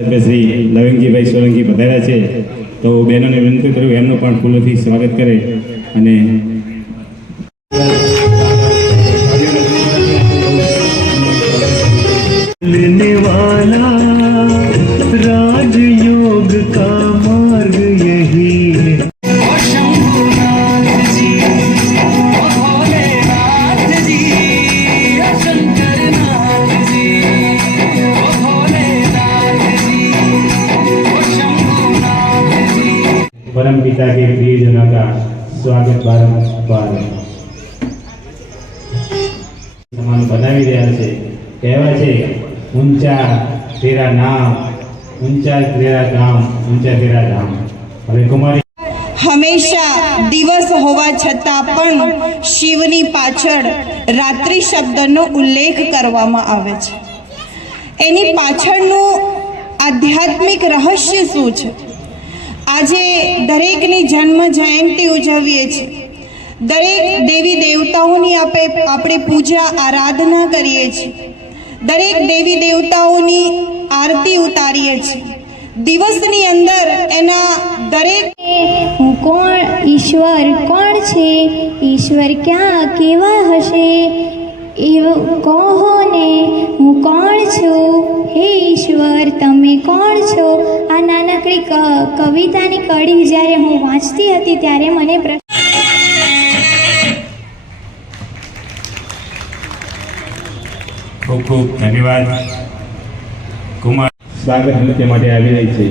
શ્રી લવિંગજીભાઈ સોલંકી પધાર્યા છે, તો બહેનોને વિનંતી કર્યું એમનું પણ ફૂલોથી સ્વાગત કરે અને लेने वाला राजयोग का मार्ग यही है। परम पिता के प्रियजनों का स्वागत बारंबार समान बनावी રહ્યા છે। કહેવાય છે ઊંચા તેરા નામ, ઊંચા તેરા ગામ, ઊંચા તેરા ધામ। હવે કુમારી હંમેશા દિવસ હોવા છતાં પણ શિવની પાછળ રાત્રિ શબ્દનો ઉલ્લેખ કરવામાં આવે છે। એની પાછળનું આધ્યાત્મિક રહસ્ય શું છે? આજે દરેકની જન્મ જયંતિ ઉજવીએ છીએ, દરેક દેવી દેવતાઓની આપણે પૂજા આરાધના કરીએ છીએ, દરેક દેવી દેવતાઓની આરતી ઉતારીએ છીએ। દિવસની અંદર એના દરેક હું કોણ, ઈશ્વર કોણ છે, ઈશ્વર ક્યાં કેવા હશે એવું કહો ને, હું કોણ છું, હે ઈશ્વર તમે કોણ છો? આ નાનકડી કવિતાની કડી જ્યારે હું વાંચતી હતી ત્યારે મને ખૂબ ખૂબ ધન્યવાદ। કુમાર સ્વાગત નૃત્ય માટે આવી રહી છે।